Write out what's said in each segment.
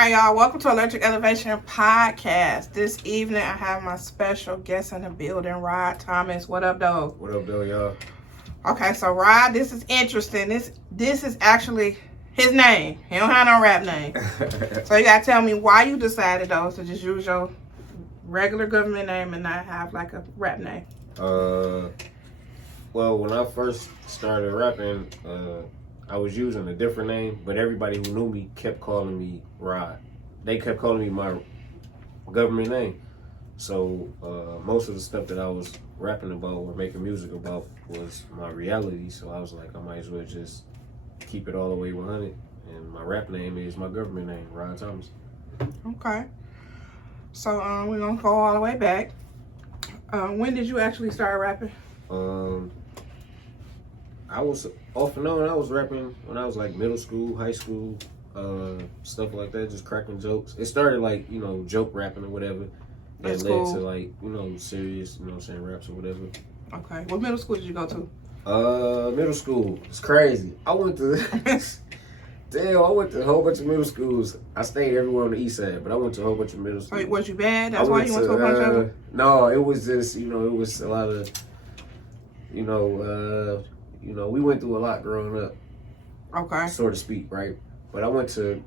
right, y'all. Welcome to Electric Elevation Podcast. This evening, I have my special guest in the building, Rod Thomas. What up, though? What up, though, y'all? Okay, so Rod, this is interesting. This is actually his name. He don't have no rap name. So you gotta tell me why you decided, though, to just use your regular government name and not have like a rap name. Well, when I first started rapping, I was using a different name, but everybody who knew me kept calling me Rod. They kept calling me my government name. So most of the stuff that I was rapping about or making music about was my reality. So I was like, I might as well just keep it all the way 100. And my rap name is my government name, Rod Thomas. Okay. So we're gonna go all the way back. When did you actually start rapping? I was off and on. I was rapping when I was like middle school, high school, stuff like that, just cracking jokes. It started like, joke rapping or whatever. That's That led cool. to like, serious, raps or whatever. Okay. What middle school did you go to? Middle school. It's crazy. I went to I went to a whole bunch of middle schools. I stayed everywhere on the east side, but I went to a whole bunch of middle schools. Was you bad? That's why you went to a bunch of them? No, it was just, it was a lot of, we went through a lot growing up. Okay. So to speak, right? But I went to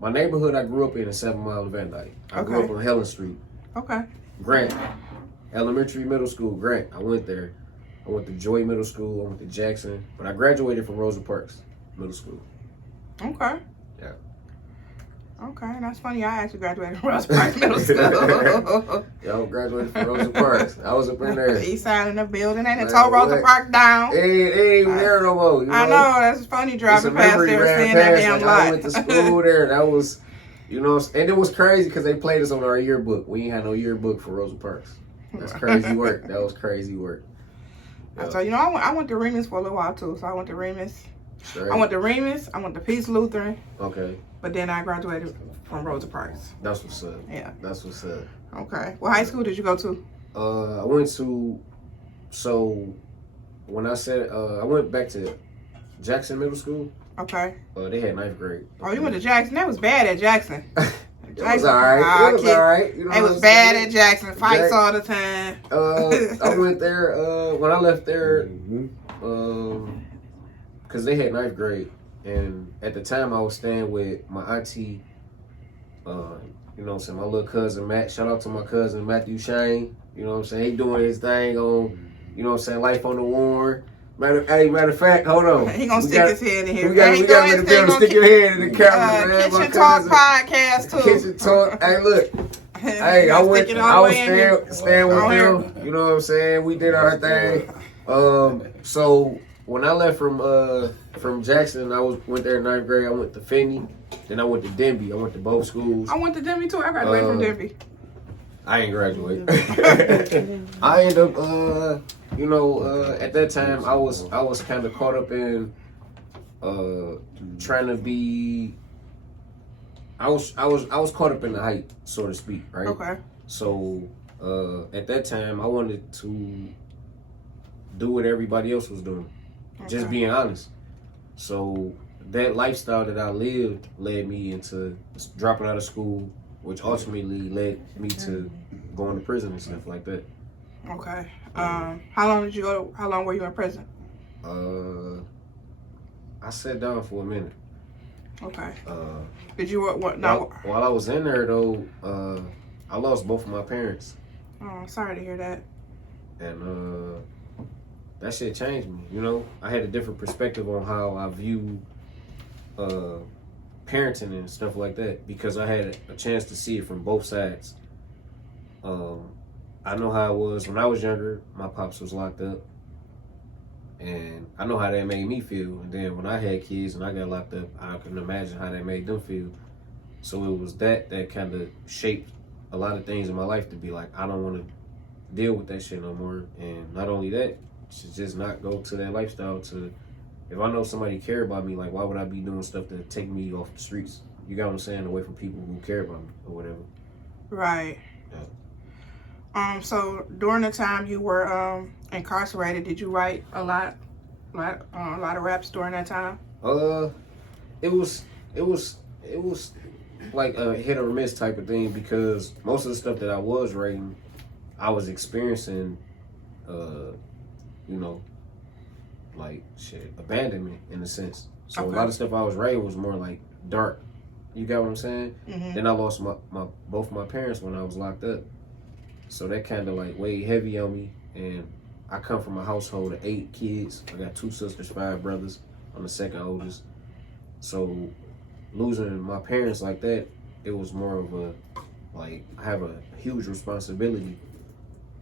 my neighborhood I grew up in 7 Mile of Van Dyke. I grew up on Helen Street. Okay. Grant. Elementary, middle school, Grant. I went there. I went to Joy Middle School. I went to Jackson. But I graduated from Rosa Parks Middle School. Okay. Yeah. Okay, that's funny. I actually graduated from Rosa Parks Middle School. Yeah, I graduated from Rosa Parks. I was up in there. The east side of the building, and it tore Rosa Parks down. It ain't even there no more. I know, that's funny driving past there and seeing that damn lot. I went to school there. That was, and it was crazy because they played us on our yearbook. We ain't had no yearbook for Rosa Parks. That's crazy work. That was crazy work. Yeah. So, I went to Remus for a little while too. So I went to Remus. Straight. I went to Peace Lutheran. Okay. But then I graduated from Rosa Parks. That's what's up. Yeah. That's what's up. Okay. What high school did you go to? I went to, when I said, I went back to Jackson Middle School. Okay. They had 9th grade. Oh, you went to Jackson? That was bad at Jackson. It was alright. It was alright. It was bad at Jackson. Fights all the time. I went there, when I left there, because they had 9th grade. And at the time, I was staying with my auntie, my little cousin Matt. Shout out to my cousin Matthew Shane. You know what I'm saying? He doing his thing on, Life on the Warren. Matter of fact, hold on. He gonna stick his head in here. We got to be able to stick your head in the camera, man. Kitchen Talk podcast too. Kitchen Talk. Hey, look. Hey, I was staying with him. You know what I'm saying? We did our thing. So when I left from Jackson, I went there in 9th grade. I went to Finney. Then I went to Denby. I went to both schools. I went to Denby too. I graduated from Denby. I ain't graduate. I ended up, at that time I was kind of caught up in trying to be. I was caught up in the hype, so to speak, right? Okay. So at that time I wanted to do what everybody else was doing. Just being honest. So that lifestyle that I lived led me into dropping out of school, which ultimately led me to going to prison and stuff like that. Okay. How long did you go? How long were you in prison? I sat down for a minute. Okay. Did you what? No. While I was in there though, I lost both of my parents. Oh, sorry to hear that. And that shit changed me. I had a different perspective on how I view parenting and stuff like that because I had a chance to see it from both sides. I know how it was when I was younger. My pops was locked up, and I know how that made me feel. And then when I had kids and I got locked up, I can imagine how that made them feel. So it was that kind of shaped a lot of things in my life to be like, I don't want to deal with that shit no more. And not only that, to just not go to that lifestyle. To if I know somebody care about me, like why would I be doing stuff to take me off the streets? You got what I'm saying? Away from people who care about me or whatever. Right. Yeah. So during the time you were incarcerated, did you write a lot of raps during that time? It was it was like a hit or miss type of thing because most of the stuff that I was writing, I was experiencing, you know, like shit, abandonment in a sense. So Okay. a lot of stuff I was writing was more like dark. You got what I'm saying? Mm-hmm. Then I lost both my parents when I was locked up. So that kind of like weighed heavy on me. And I come from a household of 8 kids. I got 2 sisters, 5 brothers. I'm the second oldest. So losing my parents like that, it was more of a, like, I have a huge responsibility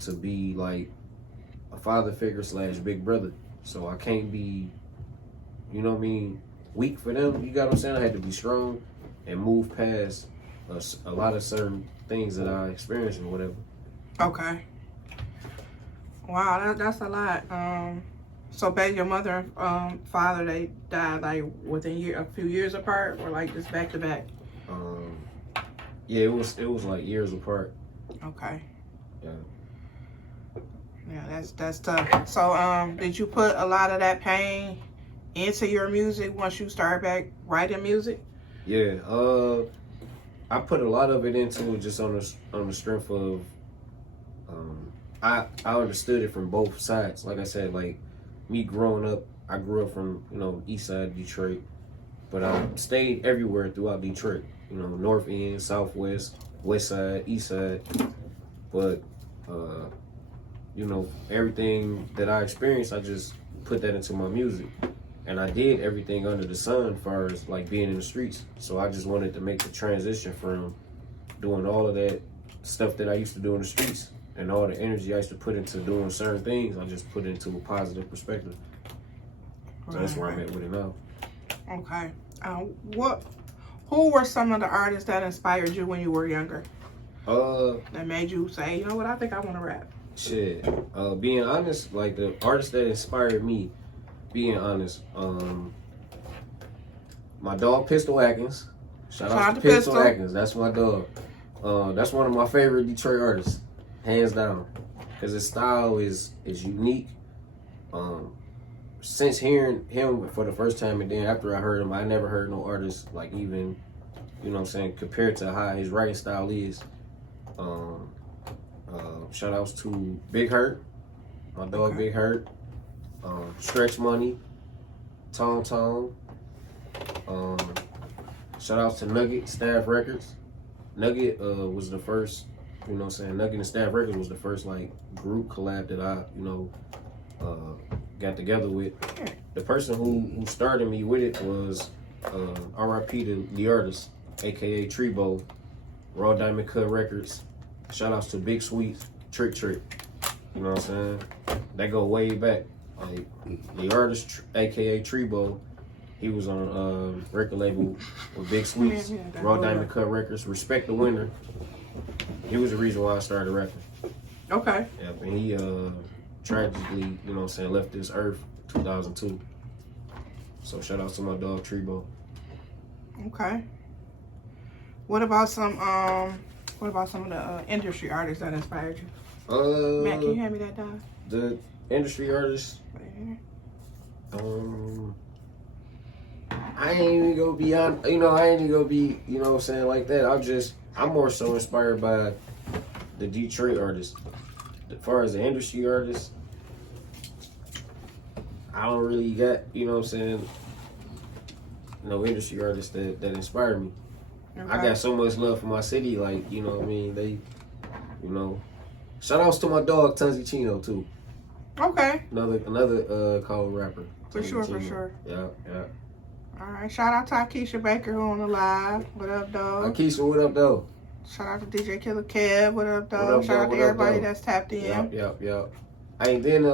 to be like a father figure / big brother. So I can't be, you know what I mean, weak for them. You got what I'm saying? I had to be strong and move past a lot of certain things that I experienced or whatever. Okay. Wow, that's a lot. So, back your mother and father, they died like within a few years apart, or like just back to back. Yeah, it was like years apart. Okay. Yeah. Yeah, that's tough. So, did you put a lot of that pain into your music once you started back writing music? Yeah. I put a lot of it into it just on the strength of, I understood it from both sides. Like I said, like me growing up, I grew up from, you know, east side Detroit, but I stayed everywhere throughout Detroit. You know, north end, southwest, west side, east side. But you know, everything that I experienced, I just put that into my music. And I did everything under the sun as far as like being in the streets. So I just wanted to make the transition from doing all of that stuff that I used to do in the streets and all the energy I used to put into doing certain things, I just put into a positive perspective. So that's where I'm at with it now. Okay. Who were some of the artists that inspired you when you were younger? That made you say, you know what, I think I want to rap. Shit. Being honest, like the artists that inspired me, being honest, my dog Pistol Atkins. Shout out to Pistol Atkins. That's my dog. That's one of my favorite Detroit artists, hands down, because his style is unique. Since hearing him for the first time, and then after I heard him, I never heard no artist like even, you know what I'm saying, compared to how his writing style is. Shout outs to Big Hurt, my dog. Okay. Big Hurt, Stretch Money, Tom. Shout outs to Nugget, Staff Records. Nugget was the first, you know what I'm saying, Nugget and Staff Records was the first like group collab that I, you know, got together with. The person who started me with it was R.I.P. to the artist, aka Trebo, Raw Diamond Cut Records. Shout outs to Big Sweet, Trick. You know what I'm saying? That go way back. Like the artist, aka Trebo, he was on record label with Big Sweets, Raw Diamond Cut Records. Respect the Winner. He was the reason why I started rapping. Okay. Yeah, and he tragically, you know what I'm saying, left this earth 2002. So shout out to my dog Trebo. Okay. What about some of the industry artists that inspired you? Matt, can you hand me that down? The industry artists. I ain't even gonna be on, you know, I ain't even gonna be, you know what I'm saying, like that. I'm more so inspired by the Detroit artists. As far as the industry artists, I don't really got, you know what I'm saying, no industry artists that inspire me. Okay. I got so much love for my city, like, you know what I mean, they, you know. Shout outs to my dog, Tunzi Chino, too. Okay. Another call rapper. For sure. Yeah. All right. Shout out to Akeisha Baker, who on the live. What up, dog? Akeisha, what up, though? Shout out to DJ Killer Kev. What up, dog? Shout out to everybody that's tapped in. Yep. And then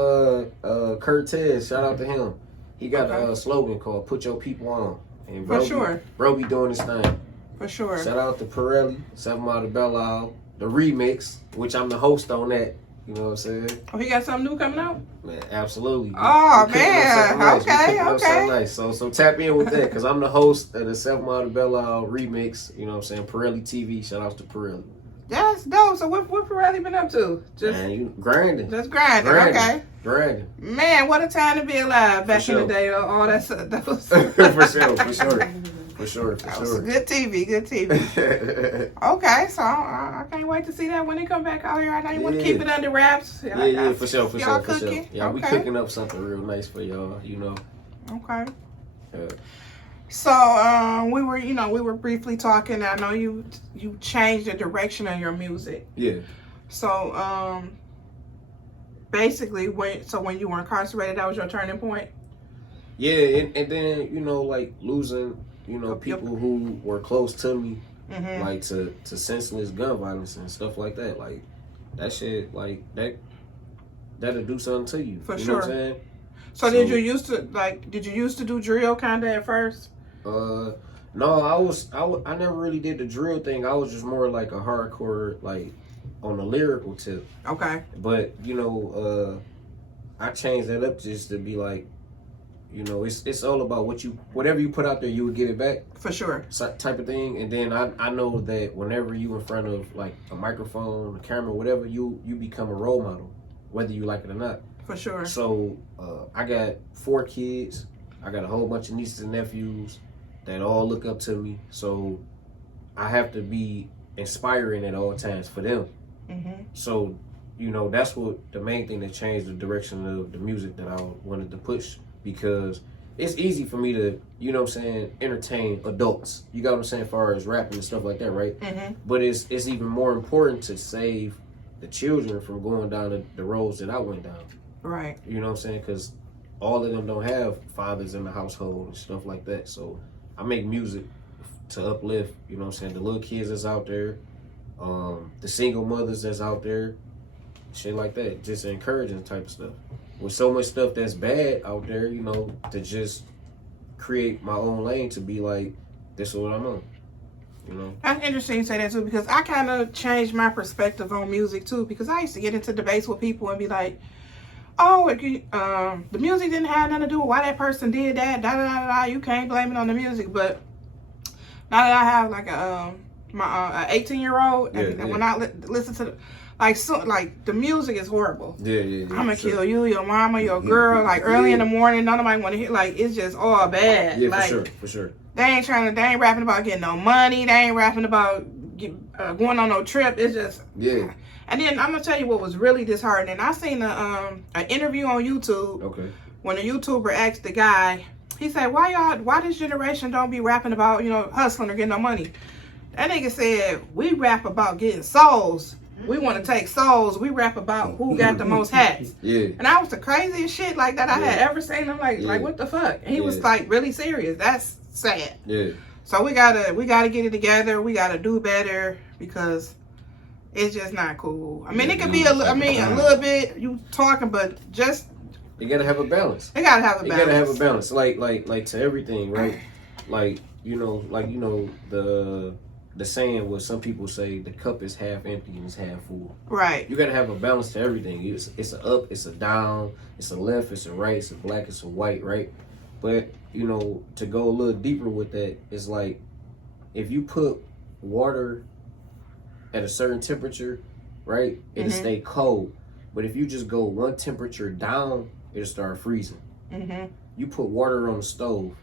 Cortez, shout out to him. He got a slogan called "Put Your People On." And bro be doing his thing. For sure. Shout out to Pirelli, 7 Mile to Belle Isle, the remix, which I'm the host on that. You know what I'm saying? Oh, he got something new coming out? Man, absolutely. Oh, man. Okay. Nice. So tap in with that, because I'm the host of the 7 Mile to Belle Isle remix. You know what I'm saying? Pirelli TV. Shout out to Pirelli. That's dope. So what Pirelli been up to? Man, you grinding. Just grinding. Okay. Grinding. Man, what a time to be alive back in the day. All that stuff. For sure. For sure, That for was sure. good TV, good TV. Okay, so I can't wait to see that when they come back out here. I know you want to keep it under wraps. Yeah, for sure, for y'all sure, for sure. cooking? Yeah, we Okay. cooking up something real nice for y'all, you know. Okay. Yeah. So we were briefly talking. I know you changed the direction of your music. Yeah. So basically, when you were incarcerated, that was your turning point. Yeah, and then, you know, like losing, you know, people who were close to me, like to senseless gun violence and stuff like that. Like that shit, like that'll do something to you. For you sure. know what I'm saying? So did you used to do drill kind of at first? No, I never really did the drill thing. I was just more like a hardcore, like on the lyrical tip. Okay. But you know, I changed that up just to be like, you know, it's all about whatever you put out there, you would get it back. For sure. Type of thing. And then I know that whenever you in front of like a microphone, a camera, whatever, you become a role model, whether you like it or not. For sure. So I got 4 kids. I got a whole bunch of nieces and nephews that all look up to me. So I have to be inspiring at all times for them. So, you know, that's what the main thing that changed the direction of the music that I wanted to push, because it's easy for me to, you know what I'm saying, entertain adults. You got what I'm saying, as far as rapping and stuff like that, right? But it's even more important to save the children from going down the roads that I went down. Right. You know what I'm saying? Because all of them don't have fathers in the household and stuff like that. So I make music to uplift, you know what I'm saying, the little kids that's out there, the single mothers that's out there, shit like that. Just encouraging type of stuff. With so much stuff that's bad out there, you know, to just create my own lane to be like, this is what I'm on. You know? That's interesting you say that too, because I kind of changed my perspective on music too, because I used to get into debates with people and be like, oh, the music didn't have nothing to do with why that person did that, you can't blame it on the music. But now that I have like my 18-year-old, and when I listen to the music is horrible. Yeah. I'm gonna kill you, your mama, your girl, like early in the morning, none of my want to hear, like it's just all bad. Yeah, like, for sure. They ain't rapping about getting no money. They ain't rapping about going on no trip. It's just And then I'm gonna tell you what was really disheartening. I seen an interview on YouTube. Okay. When a YouTuber asked the guy, he said, "Why this generation don't be rapping about hustling or getting no money?" That nigga said, "We rap about getting souls. We want to take souls. We rap about who got the most hats." Yeah. And that was the craziest shit like that I had ever seen. I'm like, what the fuck? And he was like really serious. That's sad. Yeah. So we gotta get it together. We gotta do better, because it's just not cool. I mean, it could be a little bit you talking, but just you gotta have a balance. They gotta have a balance. You gotta have a balance, like to everything, right? like the saying where some people say the cup is half empty and it's half full. Right. You gotta have a balance to everything. It's a up, it's a down, it's a left, it's a right, it's a black, it's a white, right? But to go a little deeper with that, it's like if you put water at a certain temperature, right, it'll stay cold. But if you just go one temperature down, it'll start freezing. You put water on the stove,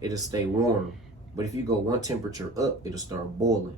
it'll stay warm. But if you go one temperature up, it'll start boiling.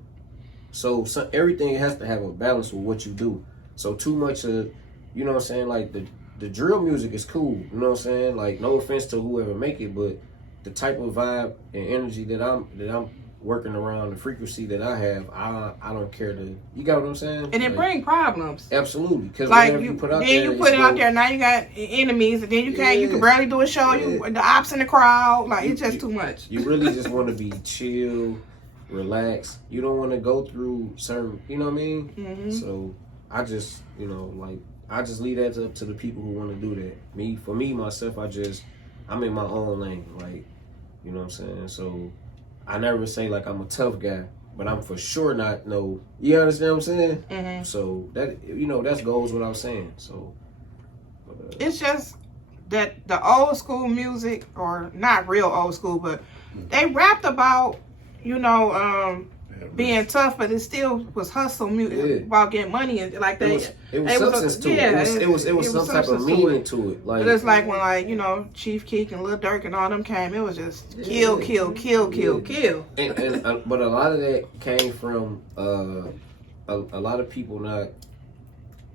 So everything has to have a balance with what you do. So too much of, you know what I'm saying, like the drill music is cool, you know what I'm saying? Like, no offense to whoever make it, but the type of vibe and energy that I'm working around, the frequency that I have, I don't care to, you got what I'm saying? And it bring problems. Absolutely, because like you put out then there, you put it out there, now you got enemies, and then you can barely do a show. You the ops in the crowd, like it's just too much. You really just want to be chill, relax. You don't want to go through certain, you know what I mean? So I just, I just leave that up to the people who want to do that. For me, myself, I'm in my own lane, like, you know what I'm saying? So I never say like I'm a tough guy, but I'm for sure not you understand what I'm saying? So that, that goes without saying. So it's just that the old school music, or not real old school, but they rapped about, being tough, but it still was hustle about getting money and like that. It was substance to it. It was some type of meaning to it. Like, but it's like when, like, you know, Chief Keef and Lil Durk and all them came, it was just kill. And but a lot of that came from a lot of people not,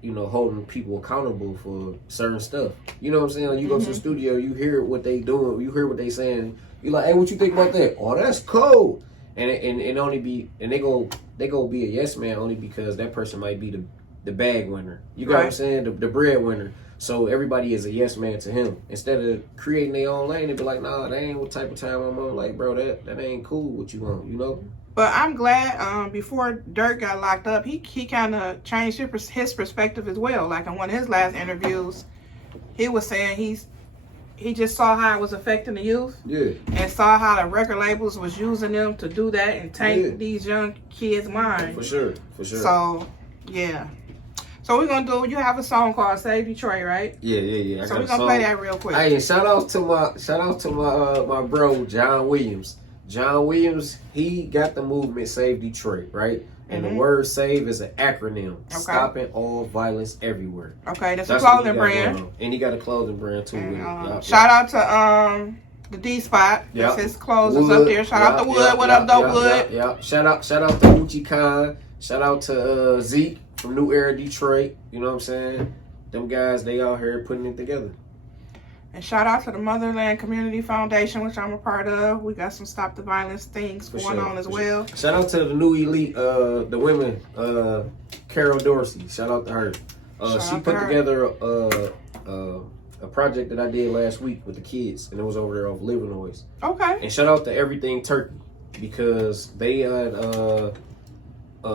you know, holding people accountable for certain stuff. You know what I'm saying? Like, you go to the studio, you hear what they doing, you hear what they saying. You like, hey, what you think about that? Oh, that's cool. And it only be, and they go be a yes man only because that person might be the bag winner. You know what I'm saying? The bread winner. So everybody is a yes man to him. Instead of creating their own lane, they be like, nah, that ain't what type of time I'm on. Like, bro, that ain't cool what you want, you know? But I'm glad before Durk got locked up, he kind of changed his perspective as well. Like in one of his last interviews, he was saying he just saw how it was affecting the youth. Yeah. And saw how the record labels was using them to do that and take these young kids' minds. For sure. So, yeah. So we're going to do, you have a song called Save Detroit, right? Yeah. So we're going to play that real quick. Hey, shout out to my bro, John Williams. John Williams, he got the movement Save Detroit, right? And the word SAVE is an acronym. Okay. Stopping all violence everywhere. Okay, that's a clothing brand. And he got a clothing brand too. And, shout out to the D Spot. Yep. His clothes is up there. Shout out to Wood. What up, though, Wood? Yeah. Shout out to Uchi Khan. Shout out to Zeke from New Era Detroit. You know what I'm saying? Them guys, they out here putting it together. And shout out to the Motherland Community Foundation, which I'm a part of. We got some Stop the Violence things going on as well. Shout out to the new elite, the women, Carol Dorsey. Shout out to her. She put together a project that I did last week with the kids, and it was over there off Livernois. Okay. And shout out to Everything Turkey because they had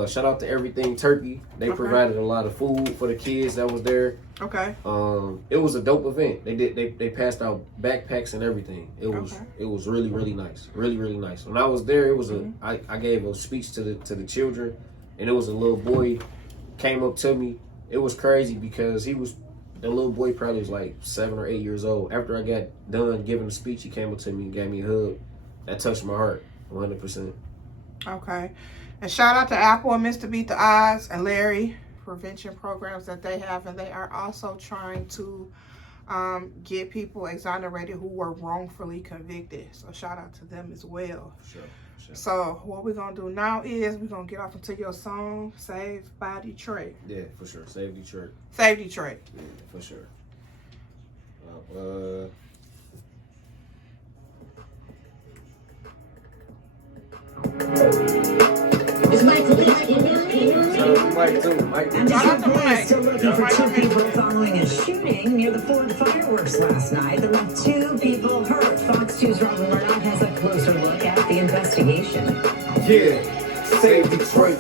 shout out to Everything Turkey. They provided a lot of food for the kids that was there. Okay. It was a dope event. They passed out backpacks and everything. It was really nice. Really nice. When I was there, it was I gave a speech to the children, and it was a little boy came up to me. It was crazy because the little boy probably was like 7 or 8 years old. After I got done giving the speech, he came up to me and gave me a hug. That touched my heart 100%. Okay. And shout out to Apple and Mr. Beat the Odds and Larry prevention programs that they have, and they are also trying to get people exonerated who were wrongfully convicted. So shout out to them as well. Sure. So what we're gonna do now is we're gonna get off into your song, Saved by Detroit. Yeah, for sure. Save Detroit. Save Detroit. Yeah, for sure. It's Mike too. Mike. Still looking for two people following a shooting near the Ford fireworks last night. There were 2 people hurt. Fox 2's Robin Murdoch has a closer look at the investigation. Yeah, save Detroit.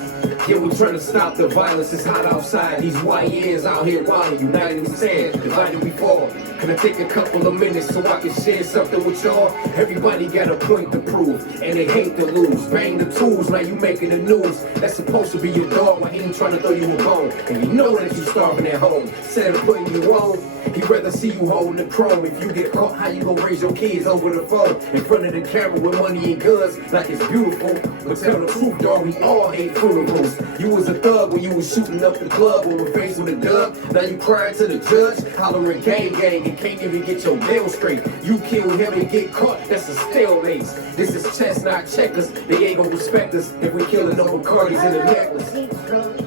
Yeah, we're trying to stop the violence. It's hot outside. These YNs out here wilding. United we stand, divided we fall. Can I take a couple of minutes so I can share something with y'all? Everybody got a point to prove, and they hate to lose. Bang the tools, now you making the news. That's supposed to be your dog while he ain't trying to throw you a bone. And you know that you starving at home. Instead of putting you on, he'd rather see you holding the chrome. If you get caught, how you gonna raise your kids over the phone? In front of the camera with money and guns, like it's beautiful. But tell the truth, dog, we all hate funerals. You was a thug when you was shooting up the club on the face with a dub. Now you crying to the judge, hollering gang, and can't even get your deal straight. You kill him and get caught, that's a stalemate. This is chess, not checkers. They ain't gonna respect us if we killing no McCartys in the necklace.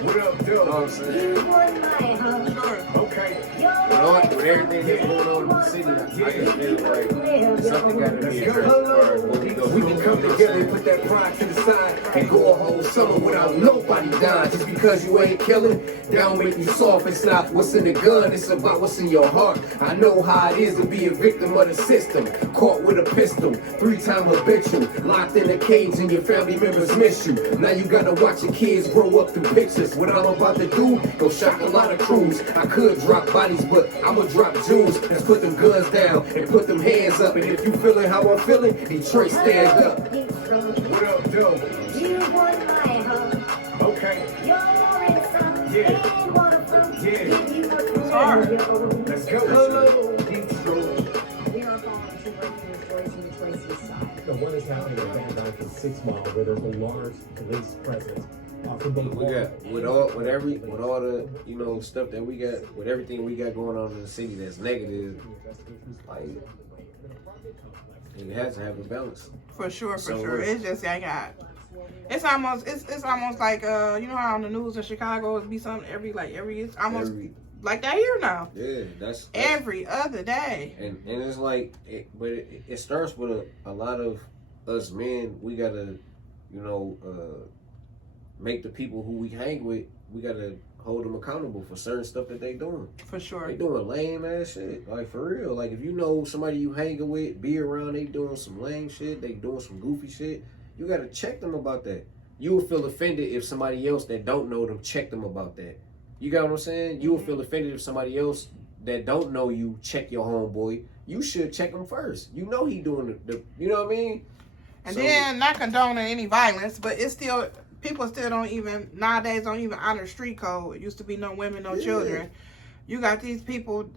What up, dude? Okay. With everything that's going on in the city, I just feel like something got to be addressed. We can come together and put that pride to the side and go a whole summer without nobody dying. Just because you ain't killing, that don't make you soft. It's not what's in the gun, it's about what's in your heart. I know how it is to be a victim of the system. Caught with a pistol, 3-time habitual. Locked in a cage and your family members miss you. Now you gotta watch your kids grow up through pictures. What I'm about to do, go shock a lot of crews. I could drop bodies, but I'ma drop jewels. Let's put them guns down and put them hands up. And if you feeling how I'm feeling, Detroit stand up. What up, Joe? You want my home. Okay. You're wanting some. Yeah. Let's go. Hello, Detroit. We are following 2 breakthrough stories from Detroit's east side. The one is County or Van Dyke and 6 Mile, where there's a large police presence. From both We got with all the stuff that we got, with everything we got going on in the city that's negative, like it has to have a balance. For sure. So It's just it's almost like you know how on the news in Chicago it'd be something it's almost like that here now. Yeah, that's every other day. And it's like, it starts with a lot of us men. We gotta, make the people who we hang with, we gotta hold them accountable for certain stuff that they doing. For sure. They doing lame ass shit. Like, for real. Like, if you know somebody you hanging with, be around, they doing some lame shit, they doing some goofy shit, you gotta check them about that. You will feel offended if somebody else that don't know them check them about that. You got what I'm saying? You will feel offended if somebody else that don't know you check your homeboy. You should check him first. You know he doing the you know what I mean? And then, not condoning any violence, but it's still, people still nowadays don't even honor street code. It used to be no women, no children. You got these people,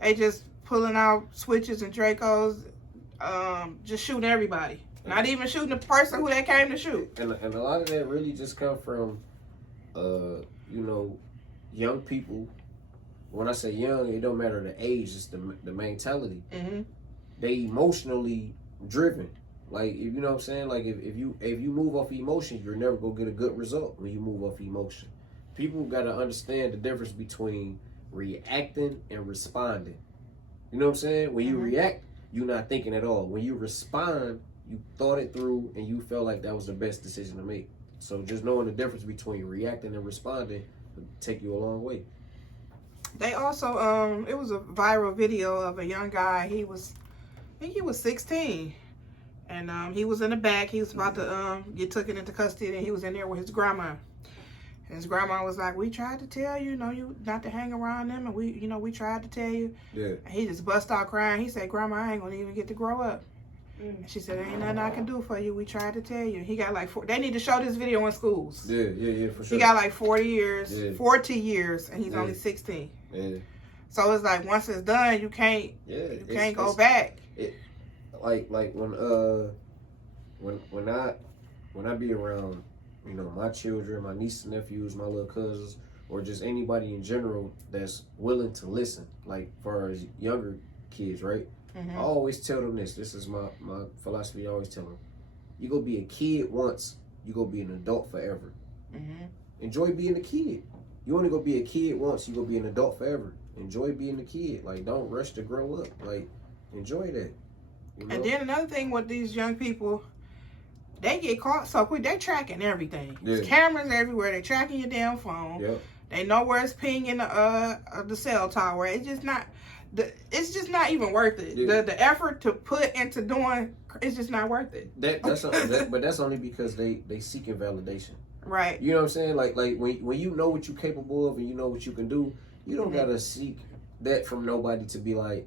they just pulling out switches and Dracos, just shooting everybody. Not even shooting the person who they came to shoot. And a lot of that really just come from, young people. When I say young, it don't matter the age, it's the mentality. Mm-hmm. They emotionally driven. Like, you know what I'm saying? Like, if you move off emotion, you're never gonna get a good result when you move off emotion. People gotta understand the difference between reacting and responding. You know what I'm saying? When you react, you're not thinking at all. When you respond, you thought it through and you felt like that was the best decision to make. So just knowing the difference between reacting and responding will take you a long way. They also, it was a viral video of a young guy. I think he was 16. And he was in the back. He was about to get taken into custody, and he was in there with his grandma. And his grandma was like, "We tried to tell you, you not to hang around them, and we tried to tell you." Yeah. And he just bust out crying. He said, "Grandma, I ain't gonna even get to grow up." And she said, "Ain't nothing I can do for you. We tried to tell you." He got like they need to show this video in schools. Yeah, for sure. He got like 40 years, and he's only 16. Yeah. So it's like once it's done, you can't go back. Like when I be around, my children, my nieces and nephews, my little cousins, or just anybody in general that's willing to listen, like far as younger kids, right? Mm-hmm. I always tell them this is my philosophy. I always tell them, you go be a kid once, you go be an adult forever. Mm-hmm. Enjoy being a kid. You only go be a kid once, you go be an adult forever. Enjoy being a kid. Like, don't rush to grow up. Like, enjoy that. And then another thing with these young people, they get caught so quick. They tracking everything. Yeah. There's cameras everywhere. They tracking your damn phone. Yep. They know where it's pinging the cell tower. It's just not even worth it. Yeah. The effort to put into doing, it's just not worth it. But that's only because they seeking validation. Right. You know what I'm saying? Like when you know what you're capable of and you know what you can do, you don't gotta seek that from nobody to be like.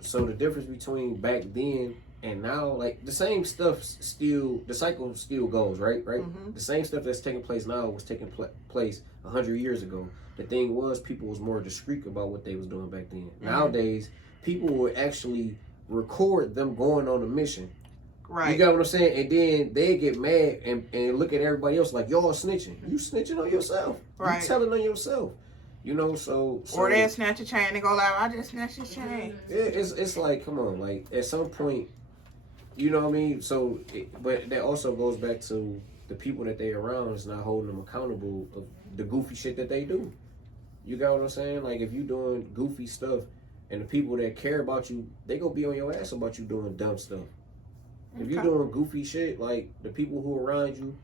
So the difference between back then and now, like, the same stuff the cycle still goes, right? Mm-hmm. The same stuff that's taking place now was taking place 100 years ago. The thing was, people was more discreet about what they was doing back then. Mm-hmm. Nowadays, people would actually record them going on a mission. Right. You got what I'm saying? And then they get mad and look at everybody else like, y'all snitching. You snitching on yourself. Right. You telling on yourself. So or they'll snatch a chain and go like, "I just snatched his chain." Yeah, it's like, come on, like, at some point, you know what I mean? So, but that also goes back to the people that they around is not holding them accountable of the goofy shit that they do. You got what I'm saying? Like, if you doing goofy stuff and the people that care about you, they go be on your ass about you doing dumb stuff. If you doing goofy shit, like, the people who around you,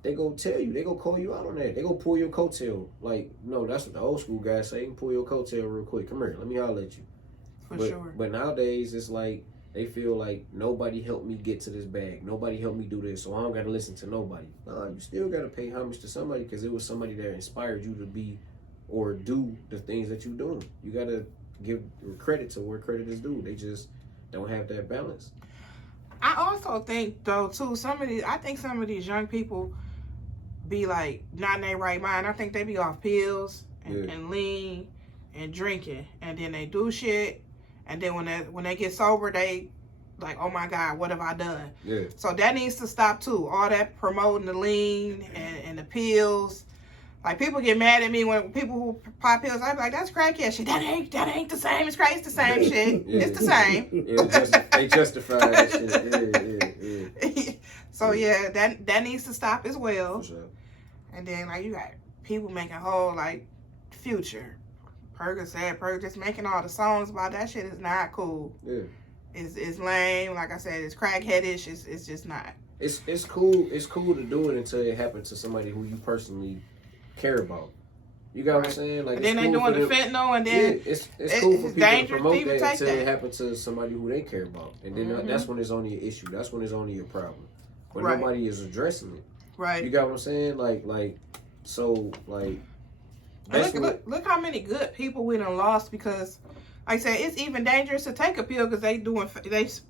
they go tell you, they go call you out on that. They go pull your coattail. Like, no, that's what the old school guys say. You can pull your coattail real quick. Come here, let me holler at you. Sure. But nowadays, it's like, they feel like nobody helped me get to this bag. Nobody helped me do this, so I don't got to listen to nobody. Nah, you still got to pay homage to somebody because it was somebody that inspired you to be or do the things that you're doing. You got to give credit to where credit is due. They just don't have that balance. I also think, though, too, I think some of these young people be like not in their right mind. I think they be off pills and lean and drinking, and then they do shit, and then when they get sober, they like, oh my God, what have I done? Yeah. So that needs to stop too. All that promoting the lean and the pills. Like, people get mad at me when people who pop pills, I be like, that's crackhead shit. That ain't the same. It's crazy. It's the same shit. Yeah. It's the same. Yeah, they justify that shit. Yeah. So yeah, that needs to stop as well. For sure. And then, like, you got people making whole, like, Future, Percocet, just making all the songs about that shit is not cool. Yeah. It's lame. Like I said, it's crackheadish. It's just not. It's cool. It's cool to do it until it happens to somebody who you personally care about. You got what I'm saying? Like, And then it's they cool doing for the them. fentanyl, and then Yeah, it's cool for it's people to dangerous promote to even that take until it that. happens to somebody who they care about, and then that's when it's only an issue. That's when it's only a problem. But Right. nobody is addressing it. right. You got what I'm saying? So that's what. Look how many good people we done lost because, like I said, it's even dangerous to take a pill because they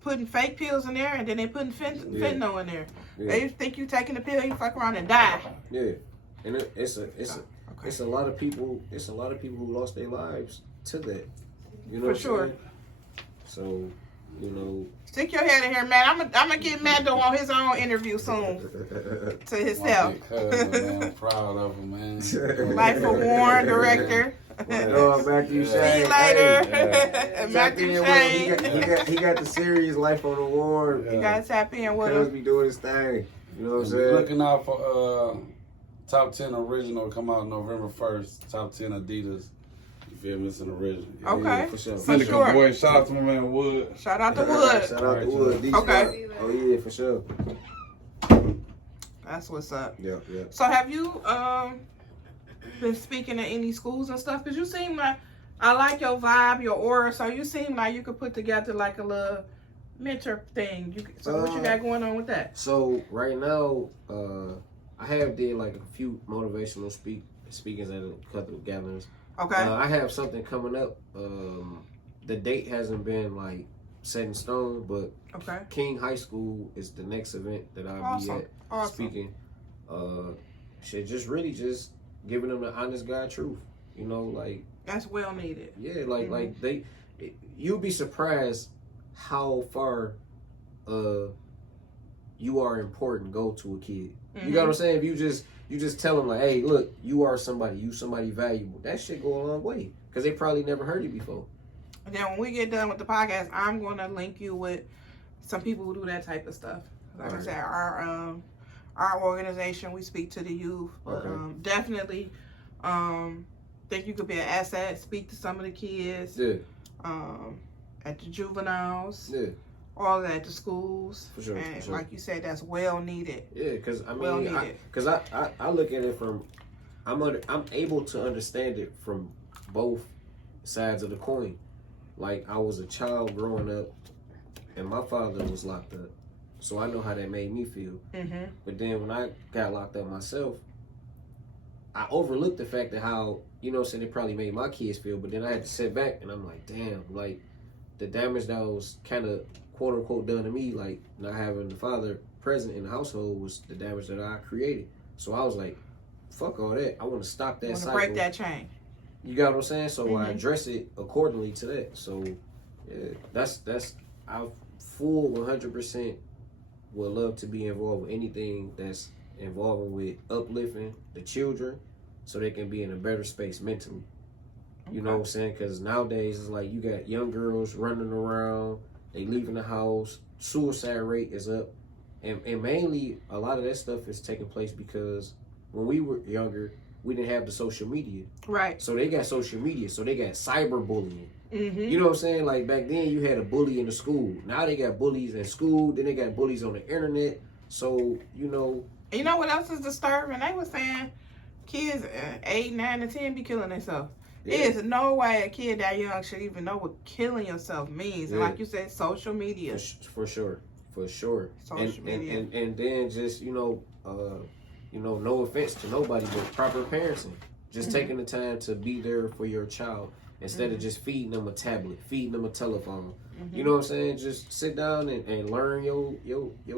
putting fake pills in there and then they putting fentanyl in there. Yeah. They think you taking the pill, you fuck around and die. Yeah, and it's a lot of people. It's a lot of people who lost their lives to that. You know, For what I'm sure. saying? So, you know. Stick your head in here, man. I'm gonna get Mando on his own interview soon to himself. Man, I'm proud of him, man. Life of Warren director. No, Matthew See Shane. you later, Hey, Matthew Shane. Shane. He got the series Life on the Warm. You gotta tap in with Cuz him. be doing his thing. You know what I'm And saying? looking out for Top 10 Original come out November 1st. Top 10 Adidas. You feel me? It's an original. Okay. Yeah, for sure. For Syndicate sure. boy, shout out to my man Wood. Shout out to Wood. Shout out to Wood. D Okay. Scott. Oh yeah, for sure. That's what's up. Yeah. So have you been speaking at any schools and stuff? Because you seem like, I like your vibe, your aura. So you seem like you could put together like a little mentor thing. So what you got going on with that? So right now, I have did like a few motivational speakings at a couple of gatherings. Okay. I have something coming up. The date hasn't been like set in stone, but Okay. King High School is the next event that I'll Awesome. be at Awesome. speaking. Just giving them the honest God truth. You know, like, That's well needed. yeah, like you'll be surprised how far you are important go to a kid. You got what I'm saying? If you just tell them like, hey, look, you are somebody, you somebody valuable. That shit go a long way because they probably never heard it before. And then when we get done with the podcast, I'm going to link you with some people who do that type of stuff. Like I said, our organization, we speak to the youth, but definitely think you could be an asset. Speak to some of the kids. Yeah. At the juveniles. Yeah. All of that, the schools. For sure. And for sure. like you said, that's well needed. Yeah, because I Well mean, needed. I look at it from, I'm able to understand it from both sides of the coin. Like, I was a child growing up, and my father was locked up, so I know how that made me feel. Mm-hmm. But then when I got locked up myself, I overlooked the fact that how, you know, saying it probably made my kids feel. But then I had to sit back and I'm like, damn, like the damage that was kind of quote unquote done to me, like not having the father present in the household was the damage that I created. So I was like, fuck all that. I want to stop that Want to cycle. break that chain. You got what I'm saying? So I Mhm. address it accordingly to that. So yeah, that's I full 100% would love to be involved with anything that's involving with uplifting the children so they can be in a better space mentally. You know what I'm saying? Because nowadays it's like you got young girls running around, they leaving the house, suicide rate is up, and mainly a lot of that stuff is taking place because when we were younger, we didn't have the social media. Right. So they got social media, so they got cyberbullying. Mm-hmm. You know what I'm saying? Like back then you had a bully in the school. Now they got bullies in school, then they got bullies on the internet. So, you know. You know what else is disturbing? They were saying kids 8, 9, and 10 be killing themselves. Yeah. There's no way a kid that young should even know what killing yourself means. And Yeah. like you said, social media. For sure. Social media. And then just, no offense to nobody, but proper parenting. Just taking the time to be there for your child instead of just feeding them a tablet, feeding them a telephone. You know what I'm saying? Just sit down and learn your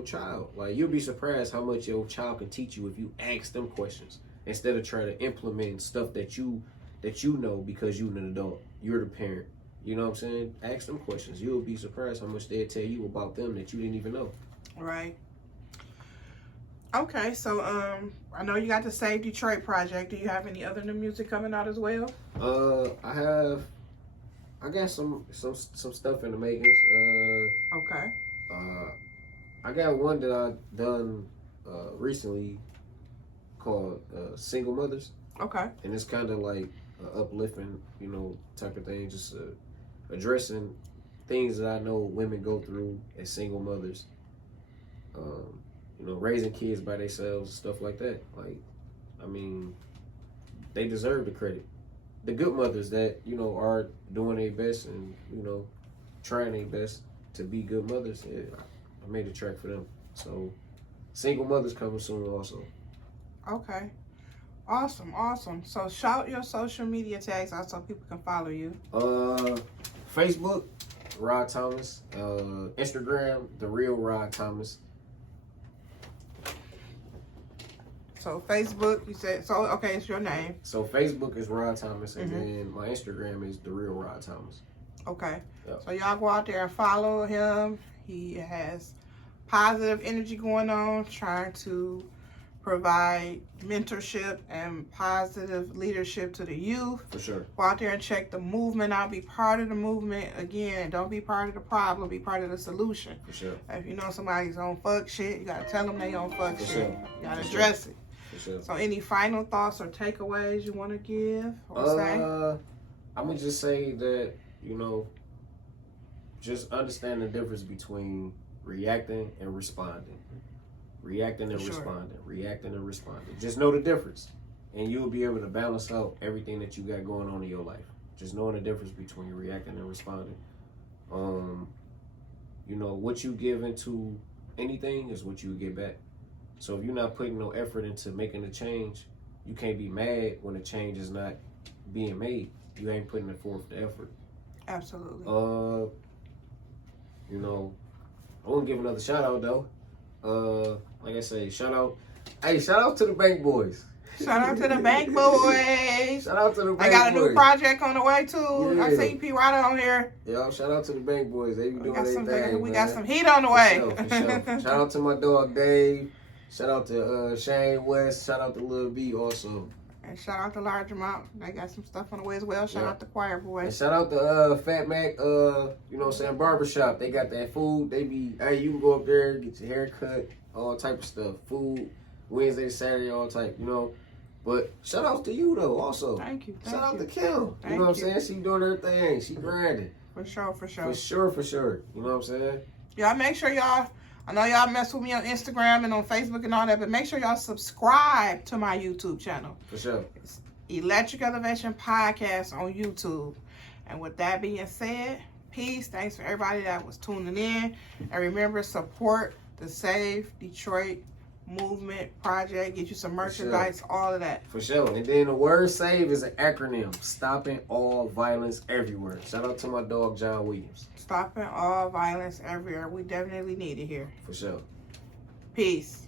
child. Like, you'll be surprised how much your child can teach you if you ask them questions instead of trying to implement stuff that you know because you're an adult. You're the parent. You know what I'm saying? Ask them questions. You'll be surprised how much they'll tell you about them that you didn't even know. Right. Okay, so I know you got the Save Detroit project. Do you have any other new music coming out as well? I got some stuff in the makings. Okay. I got one that I done recently called Single Mothers. Okay. And it's kind of like uplifting, type of thing, just addressing things that I know women go through as single mothers. Raising kids by themselves, stuff like that. Like, I mean, they deserve the credit. The good mothers that, are doing their best and, trying their best to be good mothers, yeah, I made a track for them. So, Single Mothers coming soon also. Okay. Awesome. So shout your social media tags out so people can follow you. Facebook, Rod Thomas. Instagram, The Real Rod Thomas. So Facebook, you said, so okay, it's your name. So Facebook is Rod Thomas, and then my Instagram is The Real Rod Thomas. Okay. Yep. So y'all go out there and follow him. He has positive energy going on, trying to provide mentorship and positive leadership to the youth. For sure. Go out there and check the movement out. Be part of the movement. Again, don't be part of the problem. Be part of the solution. For sure. If you know somebody's on fuck shit, you gotta tell them they on fuck For shit. sure. You gotta For address sure. it. For sure. So any final thoughts or takeaways you want to give or say? I'm gonna just say that, just understand the difference between reacting and responding. Reacting and For sure. responding. Reacting and responding. Just know the difference. And you'll be able to balance out everything that you got going on in your life. Just knowing the difference between reacting and responding. What you give into anything is what you get back. So if you're not putting no effort into making a change, you can't be mad when a change is not being made. You ain't putting forth the effort. Absolutely. I want to give another shout out though. Like I say, shout out to the Bank Boys. Shout out to the Bank Boys. Shout out to the Bank Boys. I got a new project on the way too. Yeah. I see P. Ryder on here. Yo, shout out to the Bank Boys. They be doing their thing. We man. got some heat on the way. For sure. Shout out to my dog Dave. Shout out to Shane West. Shout out to Lil B also. And shout out to Large Amount. They got some stuff on the way as well. Shout Yeah. out to Choir And Boys. shout out to Fat Mac, barbershop. They got that food. They be, hey, you can go up there, get your hair cut, all type of stuff. Food, Wednesday, Saturday, all type, But shout out to you though, also. Thank you. Shout out to Kim. Thank You know what I'm you. saying? She doing her thing. She grinding. For sure. For sure. You know what I'm saying? Y'all make sure I know y'all mess with me on Instagram and on Facebook and all that, but make sure y'all subscribe to my YouTube channel. For sure. It's Electric Elevation Podcast on YouTube. And with that being said, peace. Thanks for everybody that was tuning in. And remember, support the Save Detroit movement project. Get you some merchandise, all of that. For sure. And then the word SAVE is an acronym. Stopping all violence everywhere. Shout out to my dog, John Williams. Stopping all violence everywhere. We definitely need it here. For sure. Peace.